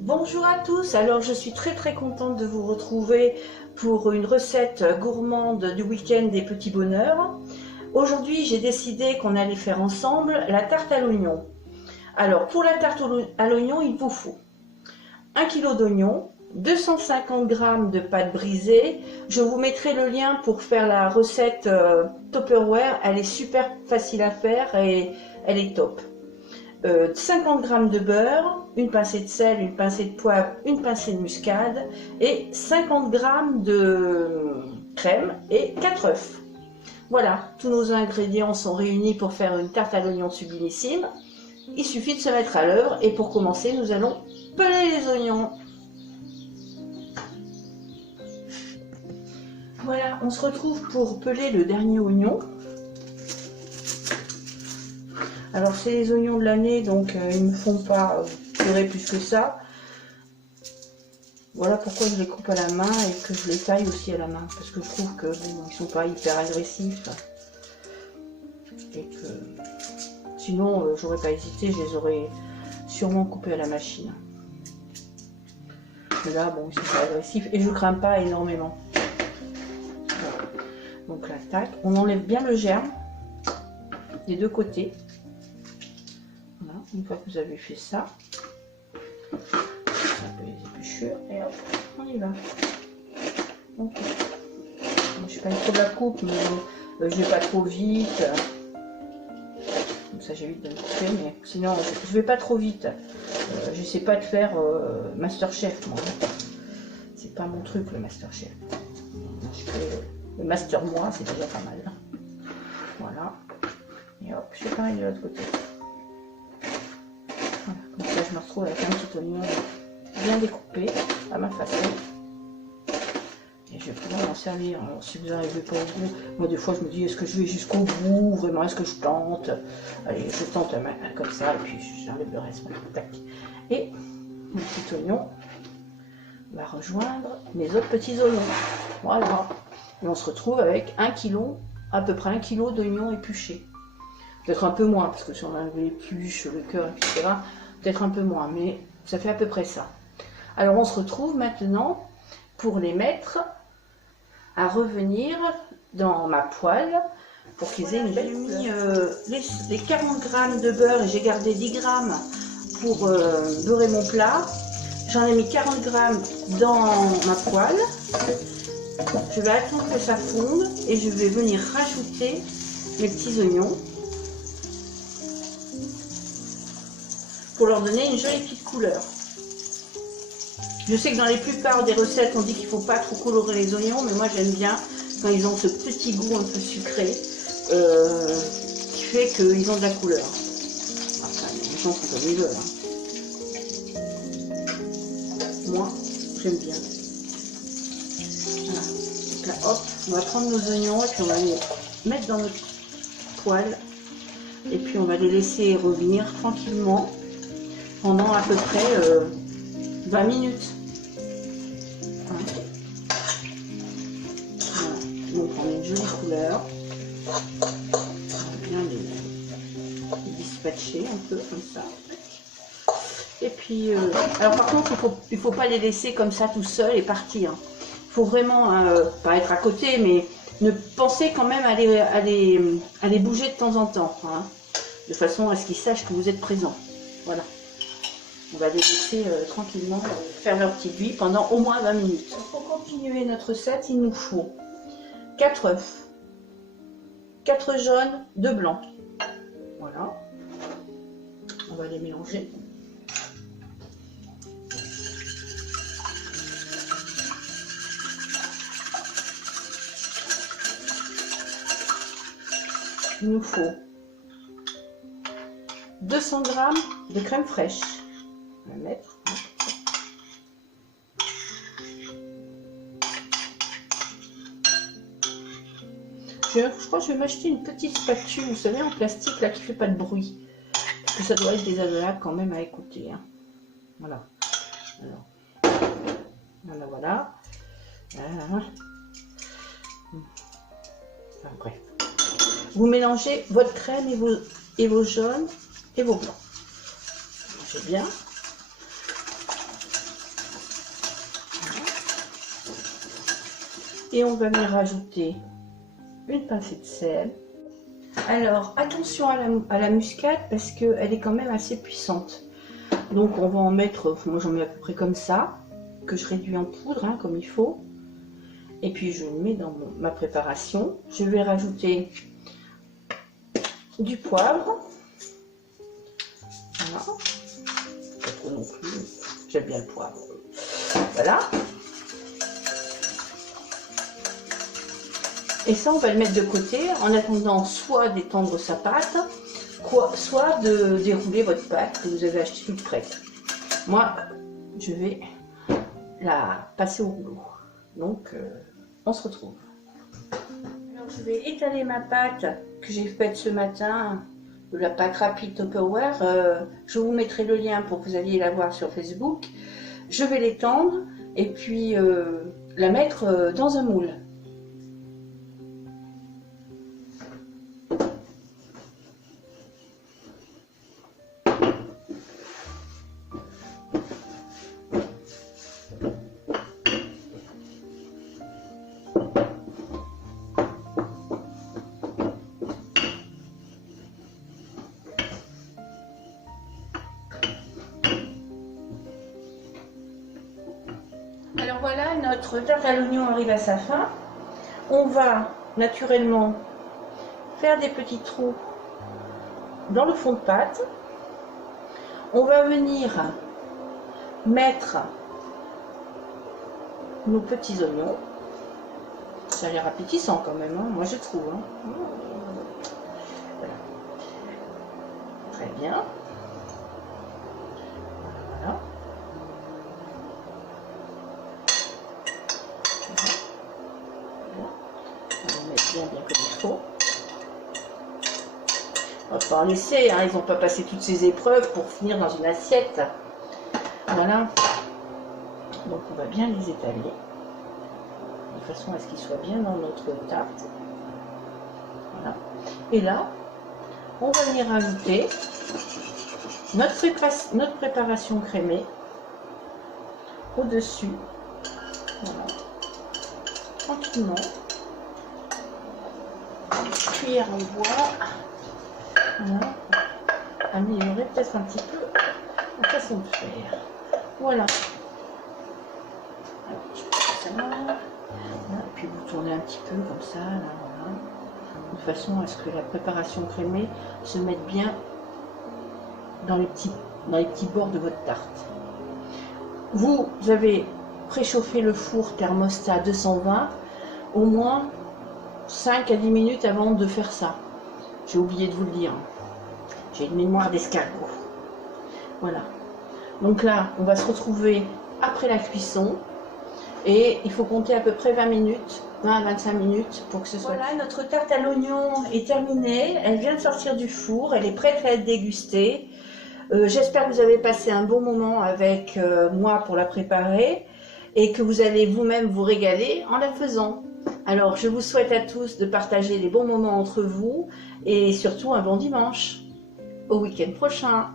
Bonjour à tous, alors je suis très contente de vous retrouver pour une recette gourmande du week-end des petits bonheurs. Aujourd'hui j'ai décidé qu'on allait faire ensemble la tarte à l'oignon. Alors pour la tarte à l'oignon il vous faut 1 kg d'oignons, 250 g de pâte brisée. Je vous mettrai le lien pour faire la recette Tupperware, elle est super facile à faire et elle est top. 50 g de beurre, une pincée de sel, une pincée de poivre, une pincée de muscade et 50 g de crème et 4 œufs. Voilà, tous nos ingrédients sont réunis pour faire une tarte à l'oignon sublimissime. Il suffit de se mettre à l'œuvre et pour commencer, nous allons peler les oignons. Voilà, on se retrouve pour peler le dernier oignon. Alors c'est les oignons de l'année, donc ils ne me font pas durer plus que ça. Voilà pourquoi je les coupe à la main et que je les taille aussi à la main, parce que je trouve que bon, ils sont pas hyper agressifs et que sinon j'aurais pas hésité, je les aurais sûrement coupés à la machine. Mais là bon, ils sont pas agressifs et je crains pas énormément. Voilà. Donc là, tac, on enlève bien le germe des deux côtés. Voilà, une fois que vous avez fait ça, un peu les épluchures et hop, on y va. Ok. Je suis pas trop de la coupe, mais je vais pas trop vite. Comme ça j'évite de me couper, mais sinon je vais pas trop vite. Je sais pas de faire Masterchef, moi. C'est pas mon truc le Masterchef. Je fais le Master moi, c'est déjà pas mal. Voilà. Et hop, je fais pareil de l'autre côté. Voilà, comme ça je me retrouve avec un petit oignon bien découpé à ma façon. Et je vais pouvoir m'en servir. Alors si vous n'arrivez pas au bout, moi des fois je me dis est-ce que je vais jusqu'au bout, vraiment est-ce que je tente? Allez, je tente comme ça et puis j'enlève le reste. Tac. Et mon petit oignon va rejoindre mes autres petits oignons. Voilà. Et on se retrouve avec 1 kg, à peu près 1 kg d'oignons épluchés. Peut-être un peu moins, parce que si on enlève les pluches, le cœur, etc., peut-être un peu moins, mais ça fait à peu près ça. Alors on se retrouve maintenant pour les mettre à revenir dans ma poêle pour qu'ils aient une belle couleur. J'ai mis les 40 g de beurre et j'ai gardé 10 g pour beurrer mon plat. J'en ai mis 40 g dans ma poêle. Je vais attendre que ça fonde et je vais venir rajouter mes petits oignons pour leur donner une jolie petite couleur. Je sais que dans les plupart des recettes on dit qu'il ne faut pas trop colorer les oignons, mais moi j'aime bien quand ils ont ce petit goût un peu sucré qui fait qu'ils ont de la couleur. Enfin, les gens font comme ils veulent. Moi, j'aime bien. Voilà. Donc là, hop, on va prendre nos oignons et puis on va les mettre dans notre poêle. Et puis on va les laisser revenir tranquillement pendant à peu près 20 minutes. Voilà. Voilà. Donc on a une jolie couleur. On va bien les dispatcher un peu comme ça. Et puis, alors par contre, il faut pas les laisser comme ça tout seuls et partir. Il faut vraiment, pas être à côté, mais ne penser quand même à les bouger de temps en temps, hein, de façon à ce qu'ils sachent que vous êtes présent. Voilà. On va les laisser tranquillement faire leur petit buis pendant au moins 20 minutes. Pour continuer notre recette, il nous faut 4 œufs, 4 jaunes, 2 blancs. Voilà. On va les mélanger. Il nous faut 200 g de crème fraîche. On va mettre. Je crois que je vais m'acheter une petite spatule, vous savez, en plastique là qui fait pas de bruit. Parce que ça doit être désagréable quand même à écouter. Hein. Voilà. Alors, voilà. Enfin, bref. Vous mélangez votre crème et vos jaunes et vos blancs. Mélangez bien. Et on va venir rajouter une pincée de sel. Alors attention à la muscade parce qu'elle est quand même assez puissante. Donc on va en mettre, moi j'en mets à peu près comme ça, que je réduis en poudre hein, comme il faut. Et puis je le mets dans ma préparation. Je vais rajouter du poivre. Voilà. Pas trop non plus, j'aime bien le poivre. Voilà. Et ça, on va le mettre de côté en attendant soit d'étendre sa pâte, soit de dérouler votre pâte que vous avez achetée toute prête. Moi, je vais la passer au rouleau. Donc, on se retrouve. Alors, je vais étaler ma pâte que j'ai faite ce matin, de la pâte rapide Tupperware. Je vous mettrai le lien pour que vous alliez la voir sur Facebook. Je vais l'étendre et puis la mettre dans un moule. Alors voilà, notre tarte à l'oignon arrive à sa fin. On va naturellement faire des petits trous dans le fond de pâte. On va venir mettre nos petits oignons. Ça a l'air appétissant quand même, hein, moi je trouve. Hein. Voilà. Très bien. Voilà. On va mettre bien comme il faut. On va pas en laisser, hein, ils n'ont pas passé toutes ces épreuves pour finir dans une assiette. Voilà. Donc on va bien les étaler. De façon à ce qu'ils soient bien dans notre tarte. Voilà. Et là, on va venir ajouter notre préparation crémée au-dessus. Voilà. Tranquillement. Cuillère en bois. Voilà. Améliorer peut-être un petit peu la façon de faire. Voilà. Alors, je fais ça. Voilà. Et puis vous tournez un petit peu comme ça, là, voilà. De façon à ce que la préparation crémée se mette bien dans les petits bords de votre tarte. Vous avez préchauffé le four thermostat à 220 au moins 5 à 10 minutes avant de faire ça. J'ai oublié de vous le dire. J'ai une mémoire d'escargot. Voilà. Donc là, on va se retrouver après la cuisson. Et il faut compter à peu près 20 minutes, 20 à 25 minutes pour que ce soit... Voilà, notre tarte à l'oignon est terminée. Elle vient de sortir du four. Elle est prête à être dégustée. J'espère que vous avez passé un bon moment avec moi pour la préparer et que vous allez vous-même vous régaler en la faisant. Alors, je vous souhaite à tous de partager les bons moments entre vous et surtout un bon dimanche. Au week-end prochain.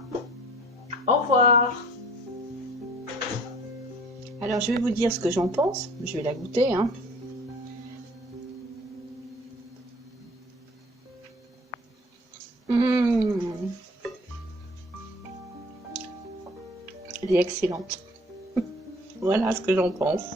Au revoir. Alors, je vais vous dire ce que j'en pense. Je vais la goûter, hein. Elle est excellente. Voilà ce que j'en pense.